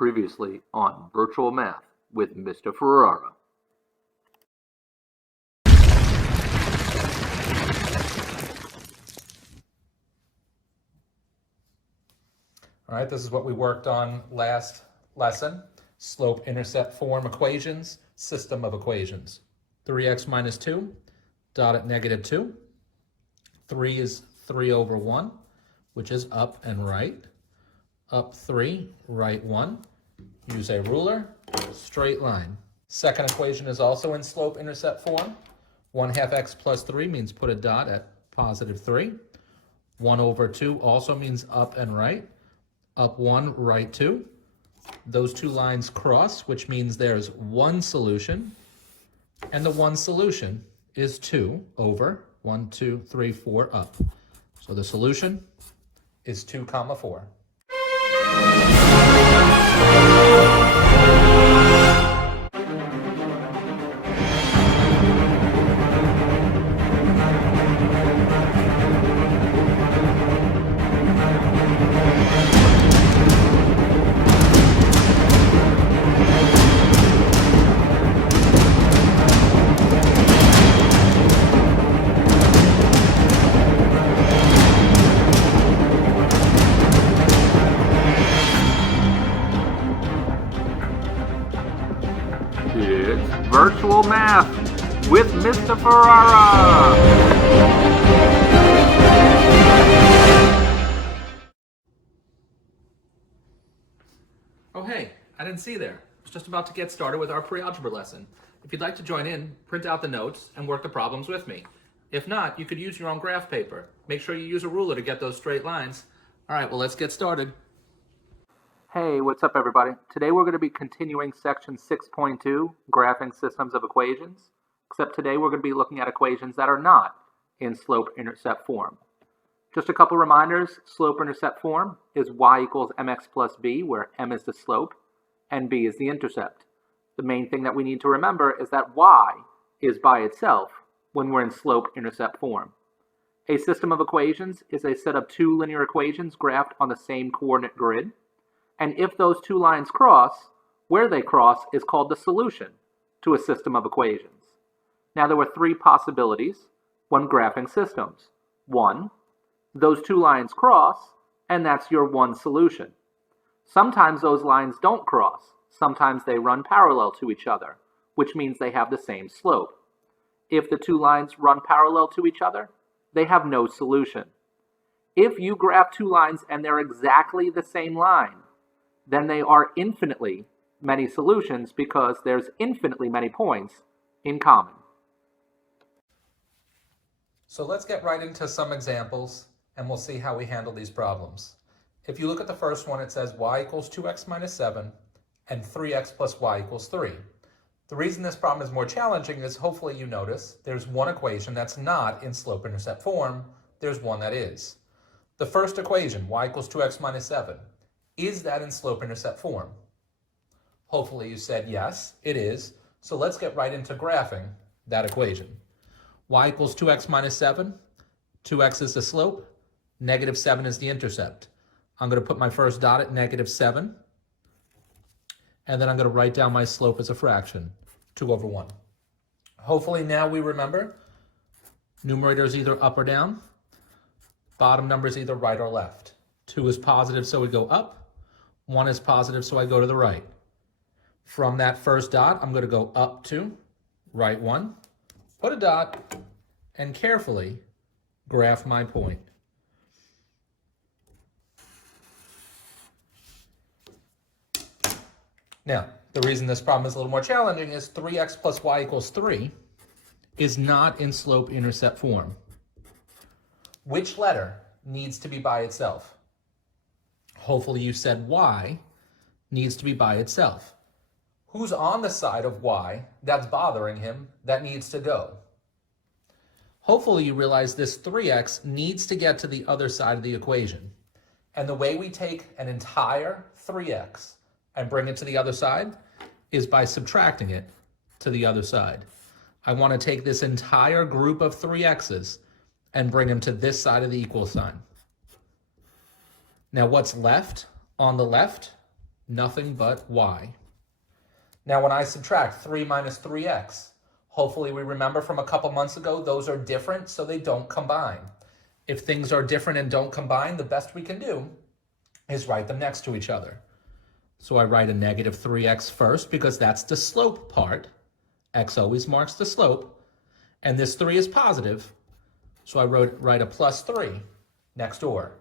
Previously on Virtual Math with Mr. Ferrara. All right, this is what we worked on last lesson. Slope-intercept form equations, system of equations. 3x minus 2, dot at negative 2. 3 is 3 over 1, which is up and right. Up 3, right 1. Use a ruler, straight line. Second equation is also in slope-intercept form. 1/2 x plus 3 means put a dot at positive 3. 1 over 2 also means up and right. Up 1, right 2. Those two lines cross, which means there's one solution. And the one solution is 2 over 1, 2, 3, 4, up. So the solution is 2, 4. It's Virtual Math with Mr. Ferrara. Oh, hey, I didn't see you there. I was just about to get started with our pre-algebra lesson. If you'd like to join in, print out the notes and work the problems with me. If not, you could use your own graph paper. Make sure you use a ruler to get those straight lines. All right, well, let's get started. Hey, what's up everybody? Today we're going to be continuing section 6.2, graphing systems of equations, except today we're going to be looking at equations that are not in slope-intercept form. Just a couple reminders, slope-intercept form is y equals mx plus b, where m is the slope and b is the intercept. The main thing that we need to remember is that y is by itself when we're in slope-intercept form. A system of equations is a set of two linear equations graphed on the same coordinate grid. And if those two lines cross, where they cross is called the solution to a system of equations. Now there were three possibilities when graphing systems. One, those two lines cross, and that's your one solution. Sometimes those lines don't cross. Sometimes they run parallel to each other, which means they have the same slope. If the two lines run parallel to each other, they have no solution. If you graph two lines and they're exactly the same line, then they are infinitely many solutions because there's infinitely many points in common. So let's get right into some examples and we'll see how we handle these problems. If you look at the first one, it says y equals 2x minus 7 and 3x plus y equals 3. The reason this problem is more challenging is hopefully you notice there's one equation that's not in slope-intercept form, there's one that is. The first equation, y equals 2x minus 7, is that in slope-intercept form? Hopefully you said yes, it is. So let's get right into graphing that equation. Y equals 2x minus 7. 2x is the slope. Negative 7 is the intercept. I'm going to put my first dot at negative 7. And then I'm going to write down my slope as a fraction, 2 over 1. Hopefully now we remember numerator is either up or down. Bottom number is either right or left. 2 is positive, so we go up. 1 is positive, so I go to the right. From that first dot, I'm going to go up 2, right 1, put a dot, and carefully graph my point. Now, the reason this problem is a little more challenging is 3x plus y equals 3 is not in slope-intercept form. Which letter needs to be by itself? Hopefully you said y needs to be by itself. Who's on the side of y that's bothering him that needs to go? Hopefully you realize this 3x needs to get to the other side of the equation. And the way we take an entire 3x and bring it to the other side is by subtracting it to the other side. I want to take this entire group of 3x's and bring them to this side of the equal sign. Now what's left on the left? nothing but y. Now when I subtract 3 minus 3x, hopefully we remember from a couple months ago, those are different, so they don't combine. If things are different and don't combine, the best we can do is write them next to each other. So I write a negative 3x first because that's the slope part. X always marks the slope. And this 3 is positive, so I write a plus 3 next door.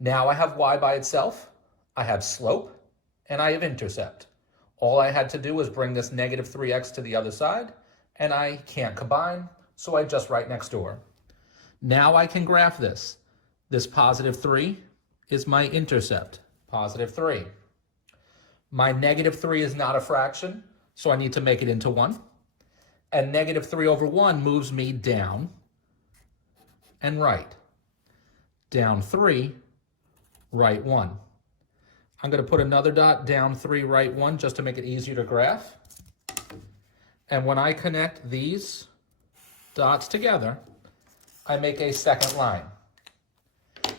Now I have y by itself, I have slope, and I have intercept. All I had to do was bring this negative 3x to the other side, and I can't combine, so I just write next door. Now I can graph this. This positive 3 is my intercept, positive 3. My negative 3 is not a fraction, so I need to make it into 1. And negative 3 over 1 moves me down and right. Down 3, right 1. I'm going to put another dot, down 3, right 1, just to make it easier to graph. And when I connect these dots together, I make a second line.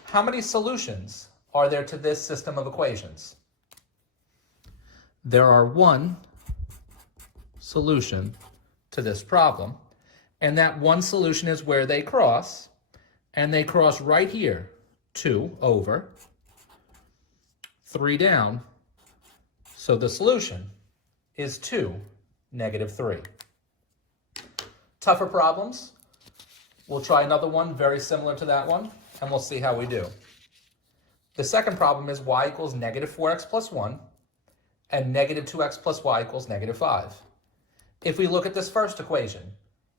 How many solutions are there to this system of equations? There are 1 solution to this problem, and that 1 solution is where they cross, and they cross right here, 2 over, 3 down, so the solution is 2, negative 3. Tougher problems, we'll try another one very similar to that one, and we'll see how we do. The second problem is y equals negative 4x plus 1, and negative 2x plus y equals negative 5. If we look at this first equation,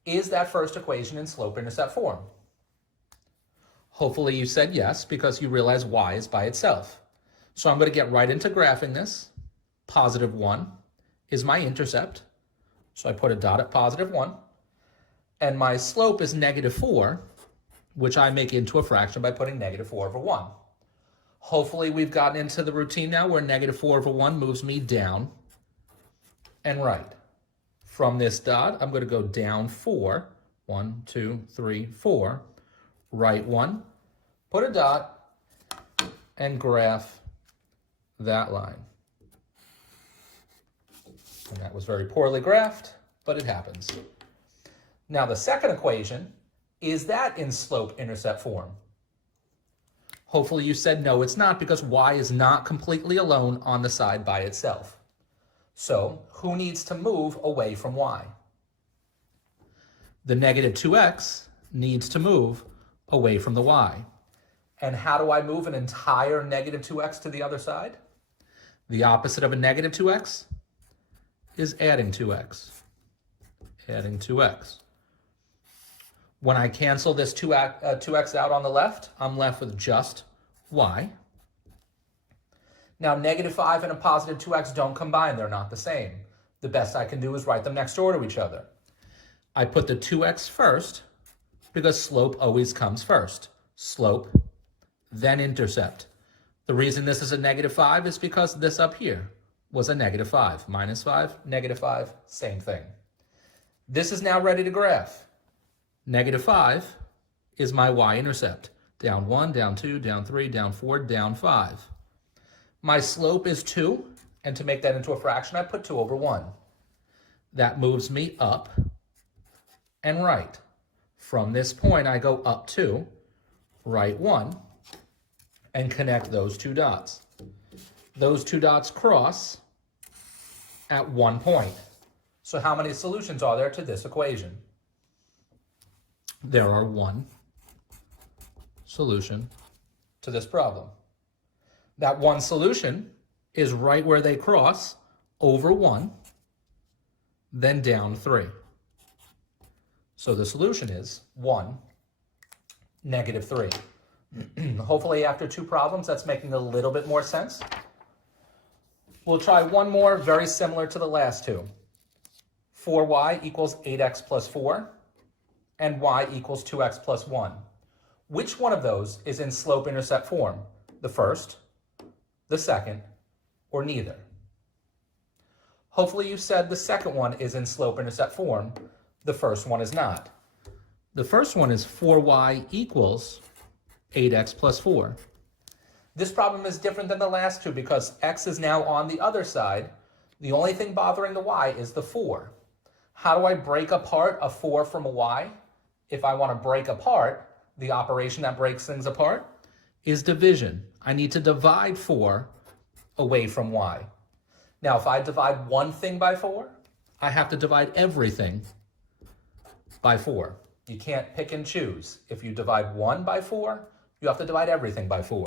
is that first equation in slope-intercept form? Hopefully you said yes, because you realize y is by itself. So I'm going to get right into graphing this. Positive 1 is my intercept, so I put a dot at positive 1. And my slope is negative 4, which I make into a fraction by putting negative 4 over 1. Hopefully we've gotten into the routine now where negative 4 over 1 moves me down and right. From this dot, I'm going to go down 4. 1, 2, 3, 4. Right 1. Put a dot and graph that line. And that was very poorly graphed, but it happens. Now the second equation, is that in slope-intercept form? Hopefully you said no, it's not, because y is not completely alone on the side by itself. So who needs to move away from y? The negative 2x needs to move away from the y. And how do I move an entire negative 2x to the other side? The opposite of a negative 2x is adding 2x. Adding 2x. When I cancel this 2x out on the left, I'm left with just y. Now, negative 5 and a positive 2x don't combine. They're not the same. The best I can do is write them next door to each other. I put the 2x first because slope always comes first. Slope, then intercept. The reason this is a negative 5 is because this up here was a negative 5. Minus 5, negative 5, same thing. This is now ready to graph. Negative 5 is my y-intercept. Down 1, down 2, down 3, down 4, down 5. My slope is 2, and to make that into a fraction, I put 2 over 1. That moves me up and right. From this point, I go up 2, right 1, and connect those two dots. Those two dots cross at 1 point. So how many solutions are there to this equation? There are 1 solution to this problem. That 1 solution is right where they cross, over 1, then down 3. So the solution is 1, negative 3. Hopefully after 2 problems, that's making a little bit more sense. We'll try one more very similar to the last 2. 4y equals 8x plus 4, and y equals 2x plus 1. Which one of those is in slope-intercept form? The first, the second, or neither? Hopefully you said the second one is in slope-intercept form. The first one is not. The first one is 4y equals 8x plus 4. This problem is different than the last two because x is now on the other side. The only thing bothering the y is the 4. How do I break apart a 4 from a y? If I want to break apart, the operation that breaks things apart is division. I need to divide 4 away from y. Now, if I divide one thing by 4, I have to divide everything by 4. You can't pick and choose. If you divide 1 by 4, you have to divide everything by 4.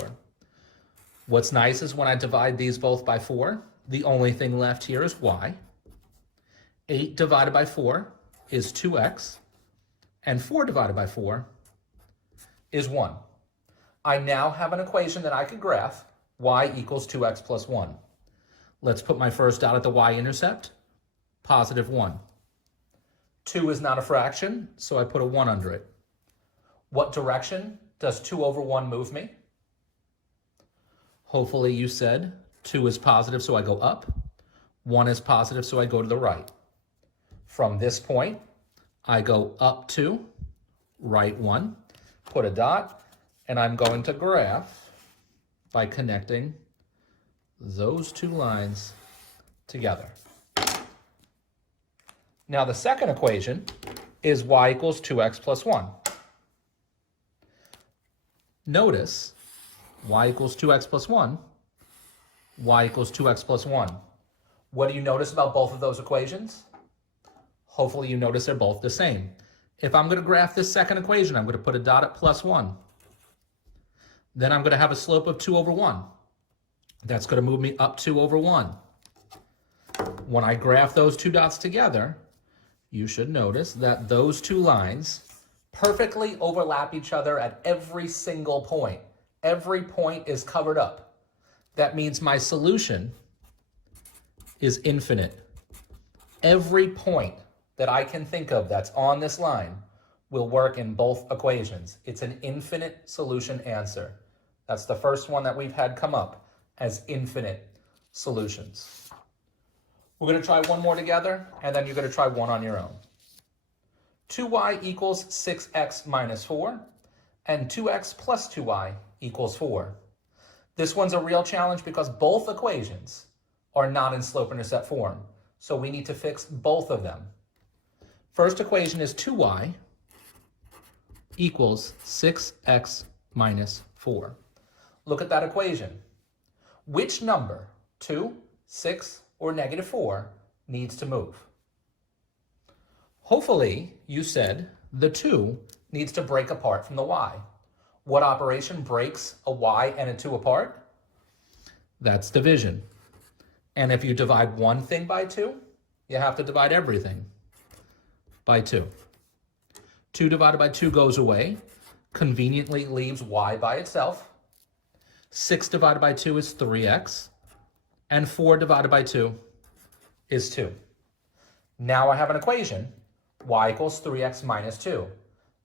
What's nice is when I divide these both by 4, the only thing left here is y. 8 divided by 4 is 2x, and 4 divided by 4 is 1. I now have an equation that I can graph, y equals 2x plus 1. Let's put my first dot at the y-intercept, positive 1. 2 is not a fraction, so I put a 1 under it. What direction does 2 over 1 move me? Hopefully you said 2 is positive, so I go up. 1 is positive, so I go to the right. From this point, I go up 2, right 1, put a dot, and I'm going to graph by connecting those two lines together. Now the second equation is y equals 2x plus 1. Notice y equals 2x plus 1, y equals 2x plus 1. What do you notice about both of those equations? Hopefully you notice they're both the same. If I'm going to graph this second equation, I'm going to put a dot at plus 1. Then I'm going to have a slope of 2 over 1. That's going to move me up 2 over 1. When I graph those two dots together, you should notice that those two lines perfectly overlap each other at every single point. Every point is covered up. That means my solution is infinite. Every point that I can think of that's on this line will work in both equations. It's an infinite solution answer. That's the first one that we've had come up as infinite solutions. We're going to try one more together, and then you're going to try one on your own. 2y equals 6x minus 4, and 2x plus 2y equals 4. This one's a real challenge because both equations are not in slope-intercept form, so we need to fix both of them. First equation is 2y equals 6x minus 4. Look at that equation. Which number, 2, 6, or negative 4, needs to move? Hopefully, you said the 2 needs to break apart from the y. What operation breaks a y and a 2 apart? That's division. And if you divide one thing by 2, you have to divide everything by 2. 2 divided by 2 goes away, conveniently leaves y by itself. 6 divided by 2 is 3x, and 4 divided by 2 is 2. Now I have an equation, y equals 3x minus 2.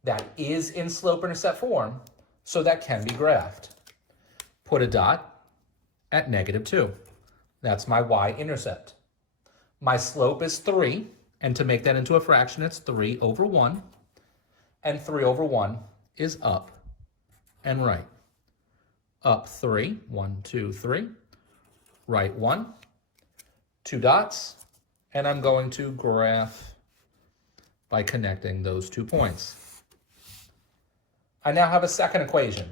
That is in slope-intercept form, so that can be graphed. Put a dot at negative 2. That's my y-intercept. My slope is 3, and to make that into a fraction, it's 3 over 1. And 3 over 1 is up and right. Up 3, 1, 2, 3. Right 1, 2 dots, and I'm going to graph by connecting those 2 points. I now have a second equation.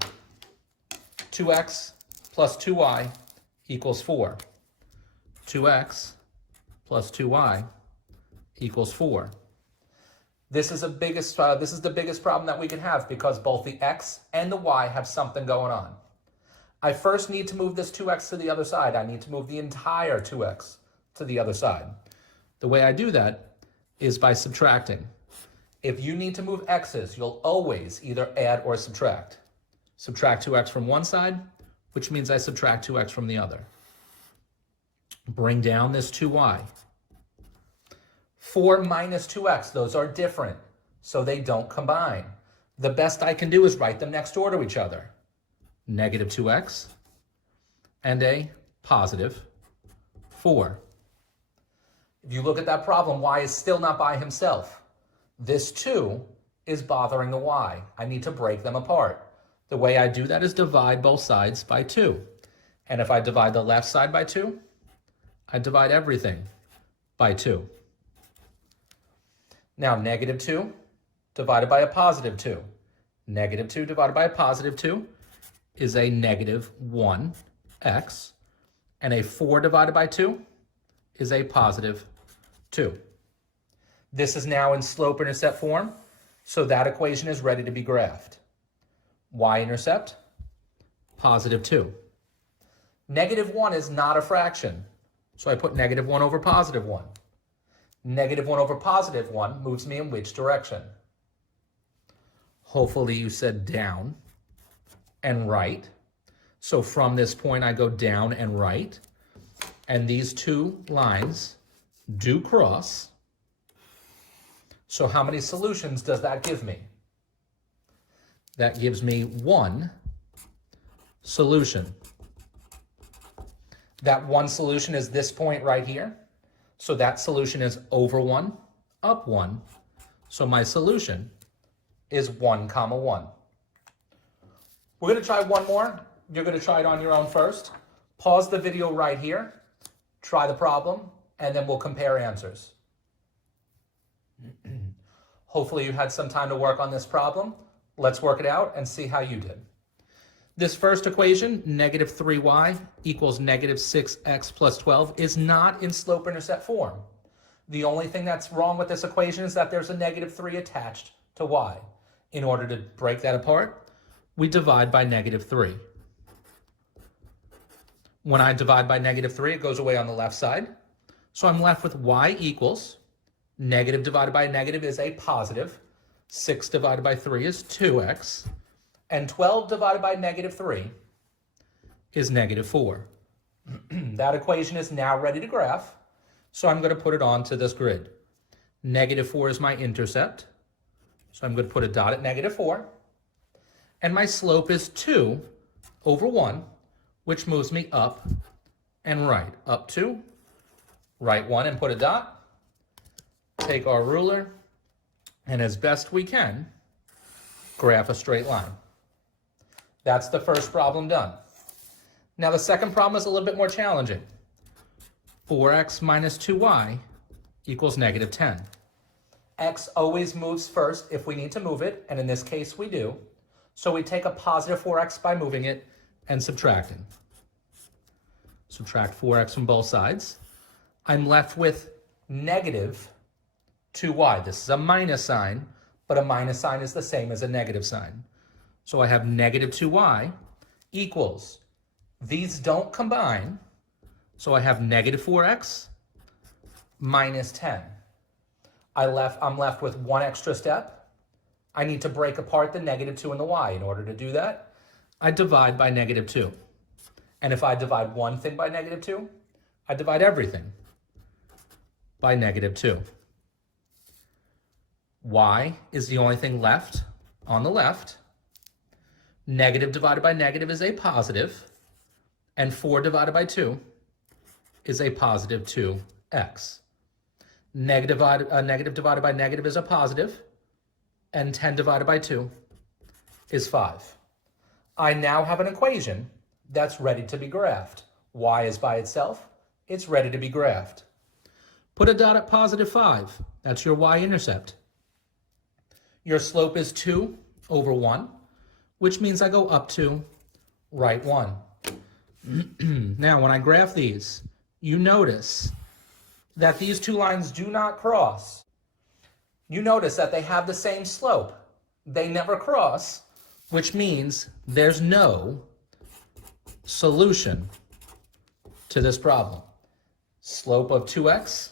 2x plus 2y equals 4. 2x plus 2y equals 4. This is the biggest problem that we can have because both the x and the y have something going on. I first need to move this 2x to the other side. I need to move the entire 2x to the other side. The way I do that is by subtracting. If you need to move x's, you'll always either add or subtract. Subtract 2x from one side, which means I subtract 2x from the other. Bring down this 2y. 4 minus 2x, those are different, so they don't combine. The best I can do is write them next door to each other. Negative 2x and a positive 4. If you look at that problem, y is still not by himself. This 2 is bothering the y. I need to break them apart. The way I do that is divide both sides by 2. And if I divide the left side by 2, I divide everything by 2. Now, negative 2 divided by a positive 2. Negative 2 divided by a positive 2 is a negative 1x. And a 4 divided by 2 is a positive 2. This is now in slope-intercept form, so that equation is ready to be graphed. Y-intercept, positive 2. Negative 1 is not a fraction, so I put negative 1 over positive 1. Negative 1 over positive 1 moves me in which direction? Hopefully you said down and right. So from this point I go down and right, and these two lines do cross. So how many solutions does that give me? That gives me one solution. That one solution is this point right here. So that solution is over 1, up 1. So my solution is 1, 1. We're going to try one more. You're going to try it on your own first. Pause the video right here. Try the problem, and then we'll compare answers. Hopefully you had some time to work on this problem. Let's work it out and see how you did. This first equation, negative 3y equals negative 6x plus 12, is not in slope-intercept form. The only thing that's wrong with this equation is that there's a negative 3 attached to y. In order to break that apart, we divide by negative 3. When I divide by negative 3, it goes away on the left side. So I'm left with y equals, negative divided by negative is a positive, 6 divided by 3 is 2x, and 12 divided by negative 3 is negative 4. That equation is now ready to graph, so I'm going to put it onto this grid. Negative 4 is my intercept, so I'm going to put a dot at negative 4. And my slope is 2 over 1, which moves me up and right. Up 2, right 1, and put a dot. Take our ruler, and as best we can, graph a straight line. That's the first problem done. Now the second problem is a little bit more challenging. 4x minus 2y equals negative 10. X always moves first if we need to move it, and in this case we do. So we take a positive 4x by moving it and subtracting. Subtract 4x from both sides. I'm left with negative 2y. This is a minus sign, but a minus sign is the same as a negative sign. So I have negative 2y equals, these don't combine, so I have negative 4x minus 10. I'm left with one extra step. I need to break apart the negative 2 and the y. In order to do that, I divide by negative 2. And if I divide one thing by negative 2, I divide everything by negative 2. Y is the only thing left on the left. Negative divided by negative is a positive, and 4 divided by 2 is a positive 2x. Negative divided by negative is a positive, and 10 divided by 2 is 5. I now have an equation that's ready to be graphed. Y is by itself. It's ready to be graphed. Put a dot at positive 5. That's your y-intercept. Your slope is 2 over 1, which means I go up 2, right 1. Now, when I graph these, you notice that these two lines do not cross. You notice that they have the same slope. They never cross, which means there's no solution to this problem. Slope of 2x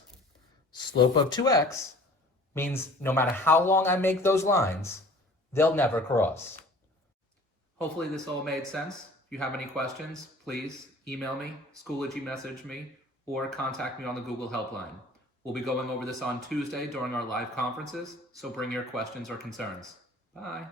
means no matter how long I make those lines, they'll never cross. Hopefully this all made sense. If you have any questions, please email me, Schoology message me, or contact me on the Google helpline. We'll be going over this on Tuesday during our live conferences, so bring your questions or concerns. Bye.